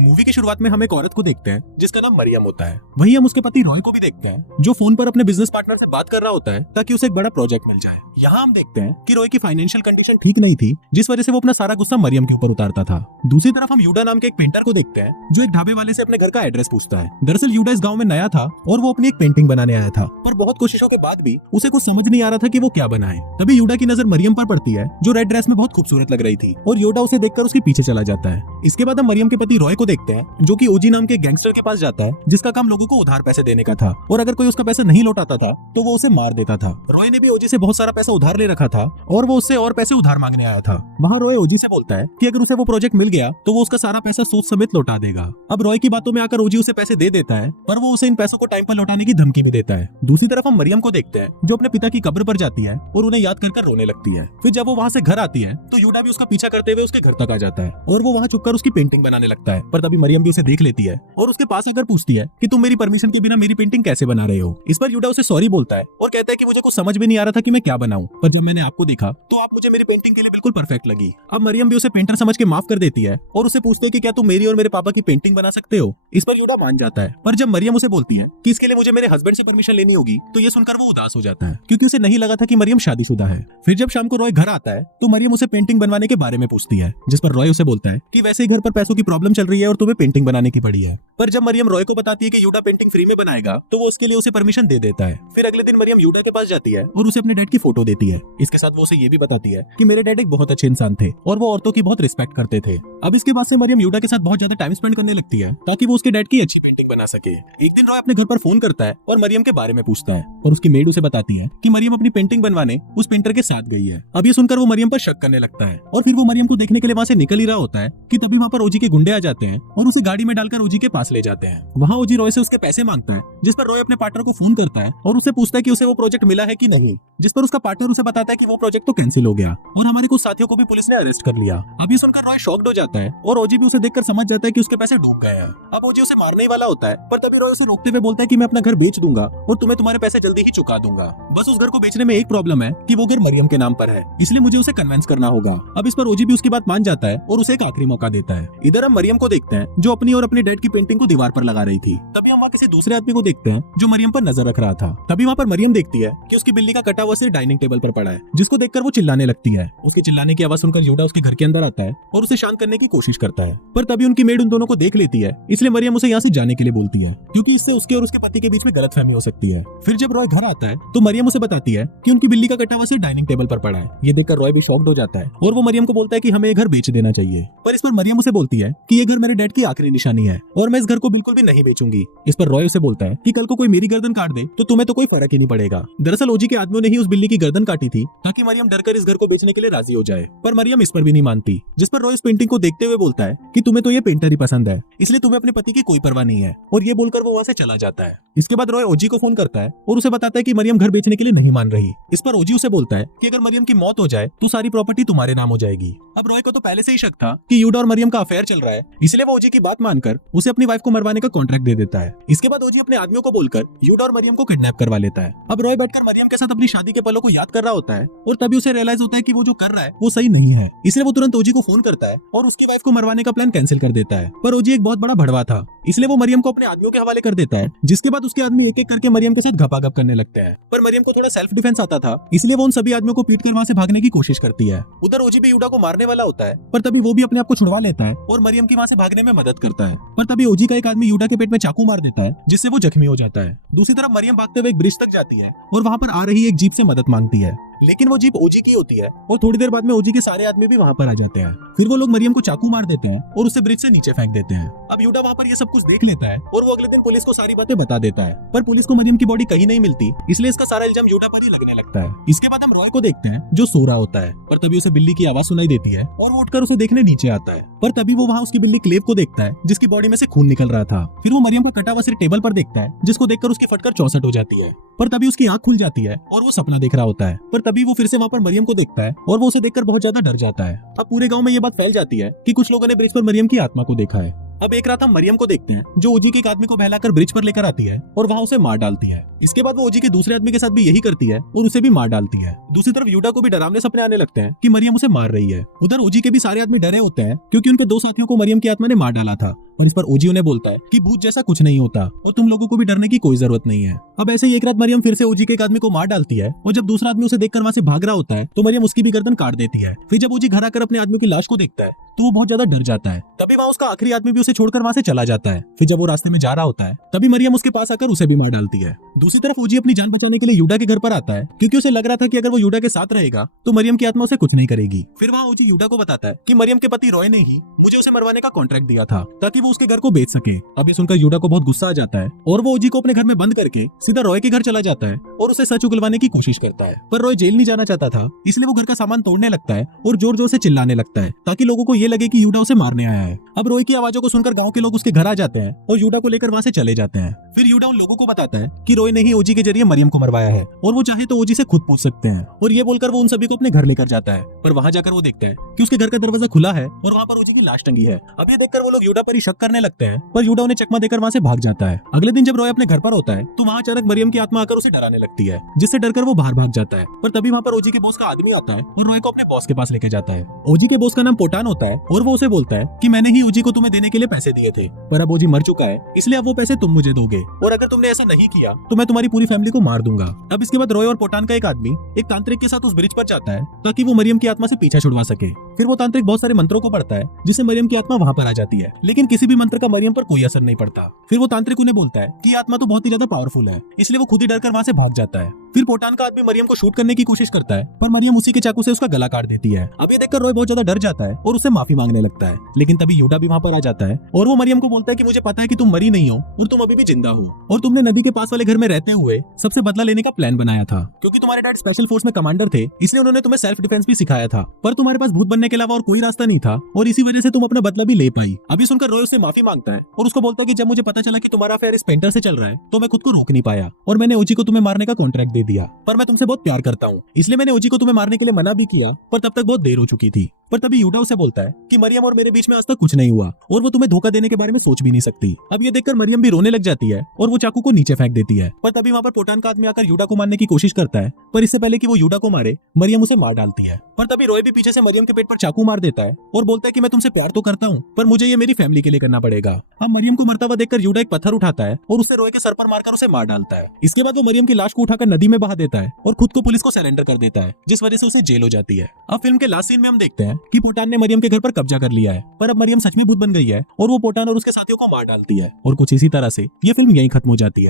Movie की शुरुआत में हम एक औरत को देखते हैं जिसका नाम मरियम होता है। वहीं हम उसके पति रॉय को भी देखते हैं जो फोन पर अपने बिजनेस पार्टनर से बात कर रहा होता है ताकि उसे एक बड़ा प्रोजेक्ट मिल जाए। यहाँ हम देखते हैं कि रॉय की फाइनेंशियल कंडीशन ठीक नहीं थी जिस वजह से वो अपना सारा गुस्सा मरियम के ऊपर उतारता था। दूसरी तरफ हम यूडा नाम के एक पेंटर को देखते हैं जो एक ढाबे वाले से अपने घर का एड्रेस पूछता है। दरअसल यूडा इस गाँव में नया था और वो अपनी एक पेंटिंग बनाने आया था, पर बहुत कोशिशों के बाद भी उसे कुछ समझ नहीं आ रहा था कि वो क्या बनाए। तभी यूडा की नजर मरियम पर पड़ती है जो रेड ड्रेस में बहुत खूबसूरत लग रही थी और यूडा उसे देखकर उसके पीछे चला जाता है। इसके बाद हम मरियम के पति रॉय को देखते हैं जो कि ओजी नाम के गैंगस्टर के पास जाता है जिसका काम लोगों को उधार पैसे देने का था और अगर कोई उसका पैसा नहीं लौटाता था तो वो उसे मार देता था। रॉय ने भी ओजी से बहुत सारा पैसा उधार ले रखा था और वो उससे और पैसे उधार मांगने आया था। वहाँ रॉय ओजी से बोलता है कि अगर उसे वो प्रोजेक्ट मिल गया तो वो उसका सारा पैसा सूद समेत लौटा देगा। अब रॉय की बातों में आकर ओजी उसे पैसे दे देता है पर वो उसे इन पैसों को टाइम पर लौटाने की धमकी भी देता है। दूसरी तरफ हम मरियम को देखते हैं जो अपने पिता की कब्र पर जाती है और उन्हें याद कर रोने लगती है। फिर जब वो वहाँ से घर आती है तो यूडा भी उसका पीछा करते हुए उसके घर तक आ जाता है और वो वहाँ छुपकर उसकी पेंटिंग बनाने लगता है। पर तभी मरियम भी उसे देख लेती है और उसके पास आकर पूछती है कि तुम मेरी परमिशन के बिना मेरी पेंटिंग कैसे बना रहे हो। इस पर यूडा उसे सॉरी बोलता है और कहता है कि मुझे कुछ समझ भी नहीं आ रहा था कि मैं क्या बनाऊं, पर जब मैंने आपको देखा तो आप मुझे मेरी पेंटिंग के लिए बिल्कुल परफेक्ट लगी। अब मरियम भी उसे पेंटर समझ के माफ कर देती है और उसे पूछते है कि क्या तुम मेरी और मेरे पापा की पेंटिंग बना सकते हो। इस पर यूडा मान जाता है, पर जब मरियम उसे बोलती है कि इसके लिए मुझे मेरे हस्बैंड से परमिशन लेनी होगी तो ये सुनकर वो उदास हो जाता है क्योंकि उसे नहीं लगा था कि मरियम शादीशुदा है। फिर जब शाम को रॉय घर आता है तो मरियम उसे पेंटिंग बनवाने के बारे में पूछती है जिस पर रॉय उसे बोलता है कि वैसे ही घर पर पैसों की प्रॉब्लम चल रही है और तुम्हें पेंटिंग बनाने की पड़ी है। पर जब मरियम रॉय को बताती है कि यूडा पेंटिंग फ्री में बनाएगा तो वो उसके लिए उसे परमिशन दे देता है। फिर अगले दिन मरियम यूडा के पास जाती है और उसे अपने डैड की फोटो देती है। इसके साथ वो उसे ये भी बताती है कि मेरे डैड एक बहुत अच्छे इंसान थे और वो औरतों की बहुत रिस्पेक्ट करते थे। अब इसके बाद से मरियम यूडा के साथ बहुत ज्यादा टाइम स्पेंड करने लगती है ताकि वो उसके डैड की अच्छी पेंटिंग बना सके। एक दिन रॉय अपने घर पर फोन करता है और मरियम के बारे में पूछता है और उसकी मेड उसे बताती है कि मरियम अपनी पेंटिंग बनवाने उस पेंटर के साथ गई है। अब ये सुनकर वो मरियम पर शक करने लगता है और फिर वो मरियम को देखने के लिए वहाँ से निकल ही रहा होता है कि तभी वहाँ पर ओजी के गुंडे आ जाते हैं और उसे गाड़ी में डालकर ओजी के पास ले जाते हैं। वहाँ ओजी रॉय से उसके पैसे मांगता है जिस पर रॉय अपने पार्टनर को फोन करता है और उसे पूछता है कि उसे वो प्रोजेक्ट मिला है कि नहीं, जिस पर उसका पार्टनर उसे बताता है कि वो प्रोजेक्ट तो कैंसिल हो गया और हमारे कुछ साथियों को भी पुलिस ने अरेस्ट कर लिया। अब ये सुनकर रॉय शॉक्ड हो जाता है और ओजी भी उसे देखकर समझ जाता है कि उसके पैसे डूब गए हैं। अब ओजी उसे मारने वाला होता है पर तभी रॉय उसे रोकते हुए बोलता है कि मैं अपना घर बेच दूंगा और तुम्हें तुम्हारे पैसे जल्दी ही चुका दूंगा। बस उस घर को बेचने में एक प्रॉब्लम है कि वो घर मरियम के नाम पर है, इसलिए मुझे उसे कन्विंस करना होगा। अब इस पर ओजी भी उसकी बात मान जाता है और उसे एक आखिरी मौका देता है। इधर हम मरियम को देखते हैं जो अपनी और अपने डैड की पेंटिंग को दीवार पर लगा रही थी। तभी हम वहाँ किसी दूसरे आदमी को देखते हैं जो मरियम पर नजर रख रहा था। तभी वहाँ पर मरियम देखती है कि उसकी बिल्ली का कटा हुआ सिर डाइनिंग टेबल पर पड़ा है जिसको देखकर वो चिल्लाने लगती है। उसके चिल्लाने की आवाज सुनकर यूडा उसके घर के अंदर आता है और उसे शांत करने की कोशिश करता है, पर तभी उनकी मेड उन दोनों को देख लेती है, इसलिए मरियम उसे यहाँ से जाने के लिए बोलती है क्योंकि इससे उसके और उसके पति के बीच में गलतफहमी हो सकती है। फिर जब रॉय घर आता है तो मरियम उसे बताती है कि उनकी बिल्ली का कटा हुआ सिर डाइनिंग टेबल पर पड़ा है। ये देखकर रॉय भी शॉक्ड हो जाता है और वो मरियम को बोलता है कि हमें ये घर बेच देना चाहिए, पर इस पर मरियम उसे बोलती है कि ये घर मेरे डैड की आखिरी निशानी है और मैं इस घर को बिल्कुल भी नहीं बेचूंगी। इस पर रॉय उसे बोलता है कि कल को कोई मेरी गर्दन काट दे तो तुम्हें तो कोई फर्क ही नहीं पड़ेगा। दरअसल ओजी के आदमियों ने ही उस बिल्ली की गर्दन काटी थी ताकि मरियम डरकर इस घर को बेचने के लिए राजी हो जाए, पर मरियम इस पर भी नहीं मानती। जिस पर रॉय इस पेंटिंग को देखते हुए बोलता है कि तुम्हें तो ये पेंटर ही पसंद है, इसलिए तुम्हें अपने पति की कोई परवाह नहीं है, और ये बोलकर वो वहाँ से चला जाता है। इसके बाद रॉय ओजी को फोन करता है और उसे बताता है कि मरियम घर बेचने के लिए नहीं मान रही। इस पर ओजी उसे बोलता है कि अगर मरियम की मौत हो जाए तो सारी प्रॉपर्टी तुम्हारे नाम हो जाएगी। अब रॉय को तो पहले से ही शक था कि यूडा और मरियम का अफेयर चल रहा है, इसलिए वो ओजी की बात मानकर उसे अपनी वाइफ को मरवाने का कॉन्ट्रैक्ट दे देता है। इसके बाद ओजी अपने आदमियों को बोलकर यूडा और मरियम को किडनैप करवा लेता है। अब रॉय बैठकर मरियम के साथ अपनी शादी के पलों को याद कर रहा होता है और तभी उसे रियलाइज होता है कि वो जो कर रहा है वो सही नहीं है, इसलिए वो तुरंत ओजी को फोन करता है और उसकी वाइफ को मरवाने का प्लान कैंसिल कर देता है। पर ओजी एक बहुत बड़ा भड़वा था, इसलिए वो मरियम को अपने आदमियों के हवाले कर देता है, जिसके बाद उसके आदमी एक एक करके मरियम के साथ घपाघप करने लगते हैं। पर मरियम को थोड़ा सेल्फ डिफेंस आता था, इसलिए वो उन सभी आदमियों को पीट कर वहाँ से भागने की कोशिश करती है। उधर ओजी भी यूडा को मारने वाला होता है, पर तभी वो भी अपने आप को छुड़वा लेता है और मरियम की वहाँ से भागने में मदद करता है। पर तभी ओजी का एक आदमी यूडा के पेट में चाकू मार देता है, जिससे वो जख्मी हो जाता है। दूसरी तरफ मरियम भागते हुए एक ब्रिज तक जाती है और वहाँ पर आ रही एक जीप से मदद मांगती है, लेकिन वो जीप ओजी की होती है और थोड़ी देर बाद में ओजी के सारे आदमी भी वहाँ पर आ जाते हैं। फिर वो लोग मरियम को चाकू मार देते हैं और उसे ब्रिज से नीचे फेंक देते हैं। अब यूडा वहाँ पर ये सब कुछ देख लेता है और वो अगले दिन पुलिस को सारी बातें बता देता है, पर पुलिस को मरियम की बॉडी कहीं नहीं मिलती, इसलिए इसका सारा इल्जाम यूडा पर ही लगने लगता है। इसके बाद हम रॉय को देखते हैं जो सो रहा होता है, पर तभी उसे बिल्ली की आवाज सुनाई देती है और वो उठकर उसे देखने नीचे आता है। पर तभी वो वहाँ उसकी बिल्ली क्लेव को देखता है जिसकी बॉडी में से खून निकल रहा था। फिर वो मरियम का कटा हुआ सिर टेबल पर देखता है, जिसको देखकर उसकी फटकर 64 हो जाती है। पर तभी उसकी आंख खुल जाती है और वो सपना देख रहा होता है। पर तभी वो फिर से वहाँ पर मरियम को देखता है और वो उसे देखकर बहुत ज्यादा डर जाता है। अब पूरे गांव में ये बात फैल जाती है कि कुछ लोगों ने ब्रिज पर मरियम की आत्मा को देखा है। अब एक रात हम मरियम को देखते हैं जो ओजी के एक आदमी को बहलाकर ब्रिज पर लेकर आती है और वहाँ उसे मार डालती है। इसके बाद वो ओजी के दूसरे आदमी के साथ भी यही करती है और उसे भी मार डालती है। दूसरी तरफ यूडा को भी डरावने सपने आने लगते हैं कि मरियम उसे मार रही है। उधर ओजी के भी सारे आदमी डरे होते हैं क्योंकि उनके दो साथियों को मरियम की आत्मा ने मार डाला था, और इस पर ओजी उन्हें बोलता है कि भूत जैसा कुछ नहीं होता और तुम लोगों को भी डरने की कोई जरूरत नहीं है। अब ऐसे ही एक रात मरियम फिर से ओजी के एक आदमी को मार डालती है और जब दूसरा आदमी उसे देखकर वहां से भाग रहा होता है तो मरियम उसकी भी गर्दन काट देती है। फिर जब ओजी घर आकर अपने आदमी की लाश को देखता है तो वो बहुत ज्यादा डर जाता है। तभी वहाँ उसका आखिरी आदमी भी उसे छोड़कर वहां से चला जाता है। फिर जब वो रास्ते में जा रहा होता है तभी मरियम उसके पास आकर उसे भी मार डालती है। दूसरी तरफ ओजी अपनी जान बचाने के लिए यूडा के घर पर आता है क्योंकि उसे लग रहा था कि अगर वो यूडा के साथ रहेगा तो मरियम की आत्मा उसे कुछ नहीं करेगी। फिर वहाँ ओजी यूडा को बताता है कि मरियम के पति रॉय ने ही मुझे उसे मरवाने का कॉन्ट्रैक्ट दिया था ताकि वो उसके घर को बेच सके। अब ये सुनकर यूडा को बहुत गुस्सा आ जाता है और वो ओजी को अपने घर में बंद करके सीधा रॉय के घर चला जाता है और उसे सच उगलवाने की कोशिश करता है। पर रॉय जेल नहीं जाना चाहता था इसलिए वो घर का सामान तोड़ने लगता है और जोर जोर से चिल्लाने लगता है ताकि लोगों को ये लगे कि यूडा उसे मारने आया है। अब रॉय की आवाजों को सुनकर गांव के लोग उसके घर आ जाते हैं और यूडा को लेकर वहां से चले जाते हैं। फिर यूडा उन लोगों को बताता है कि रॉय ने ही ओजी के जरिए मरियम को मरवाया है और वो चाहे तो ओजी से खुद पूछ सकते हैं। और ये बोलकर वो उन सभी को अपने घर लेकर जाता है। पर वहां जाकर वो देखता है कि उसके घर का दरवाजा खुला है और वहां पर ओजी की लाश टंगी है। अब ये देखकर वो लोग यूडा पर ही शक करने लगते हैं पर यूडा उन्हें चकमा देकर वहां से भाग जाता है। अगले दिन जब रॉय अपने घर पर होता है तो वहां अचानक मरियम की आत्मा आकर उसे डराने लगती है जिससे डरकर वो बाहर भाग जाता है। पर तभी वहां पर ओजी के बॉस का आदमी आता है और रॉय को अपने बॉस के पास लेके जाता है। ओजी के बॉस का नाम पोटान होता है और वो उसे बोलता है कि मैंने ही ओजी को तुम्हें देने के लिए पैसे दिए थे पर अब ओजी मर चुका है इसलिए अब वो पैसे तुम मुझे दोगे और अगर तुमने ऐसा नहीं किया तो मैं तुम्हारी पूरी फैमिली को मार दूंगा। अब इसके बाद रॉय और पोटान का एक आदमी एक तांत्रिक के साथ उस ब्रिज पर जाता है ताकि वो मरियम की आत्मा से पीछा छुड़वा सके। फिर वो तांत्रिक बहुत सारे मंत्रों को पढ़ता है जिससे मरियम की आत्मा वहां पर आ जाती है लेकिन किसी भी मंत्र का मरियम पर कोई असर नहीं पड़ता। फिर वो तांत्रिक उन्हें बोलता है कि आत्मा तो बहुत ही ज्यादा पावरफुल है इसलिए वो खुद ही डरकर वहां से भाग जाता है। फिर पोटान का आदमी मरियम को शूट करने की कोशिश करता है पर मरियम उसी के चाकू से उसका गला काट देती है। अब ये देखकर रॉय बहुत ज्यादा डर जाता है और उससे माफी मांगने लगता है लेकिन तभी यूडा भी वहां पर आ जाता है और वो मरियम को बोलता है कि मुझे पता है कि तुम मरी नहीं हो और तुम अभी भी जिंदा हो और तुमने नदी के पास वाले घर में रहते हुए सबसे बदला लेने का प्लान बनाया था क्योंकि तुम्हारे डैड स्पेशल फोर्स में कमांडर थे इसलिए उन्होंने तुम्हें सेल्फ डिफेंस भी सिखाया था पर तुम्हारे पास भूत बनने के अलावा और कोई रास्ता नहीं था और इसी वजह से तुम अपना बदला भी ले पाई। अभी सुनकर रॉय उससे माफी मांगता है और उसको बोलता है कि जब मुझे पता चला कि तुम्हारा अफेयर इस पेंटर से चल रहा है तो मैं खुद को रोक नहीं पाया और मैंने ओजी को तुम्हें मारने का कॉन्ट्रैक्ट दे दिया पर मैं तुमसे बहुत प्यार करता हूँ इसलिए मैंने ओजी को तुम्हें मारने के लिए मना भी किया पर तब तक बहुत देर हो चुकी थी। पर तभी यूडा उसे बोलता है कि मरियम और मेरे बीच में आज तक कुछ नहीं हुआ और वो तुम्हें धोखा देने के बारे में सोच भी नहीं सकती। अब ये देखकर मरियम भी रोने लग जाती है और वो चाकू को नीचे फेंक देती है। पर तभी वहाँ पर पोटान का आदमी आकर यूडा को मारने की कोशिश करता है पर इससे पहले कि वो यूडा को मारे मरियम उसे मार डालती है। पर तभी रॉय भी पीछे से मरियम के पेट पर चाकू मार देता है और बोलता है कि मैं तुमसे प्यार तो करता हूँ पर मुझे ये मेरी फैमिली के लिए करना पड़ेगा। अब मरियम को मरता हुआ देखकर यूडा एक पत्थर उठाता है और उसे रॉय के सर पर मारकर उसे मार डालता है। इसके बाद वो मरियम की लाश को उठाकर नदी में बहा देता है और खुद को पुलिस को सरेंडर कर देता है जिस वजह से उसे जेल हो जाती है। अब फिल्म के लास्ट सीन में हम देखते हैं कि पोटान ने मरियम के घर पर कब्जा कर लिया है पर अब मरियम सच में भूत बन गई है और वो पोटान और उसके साथियों को मार डालती है और कुछ इसी तरह से ये फिल्म यहीं खत्म हो जाती है।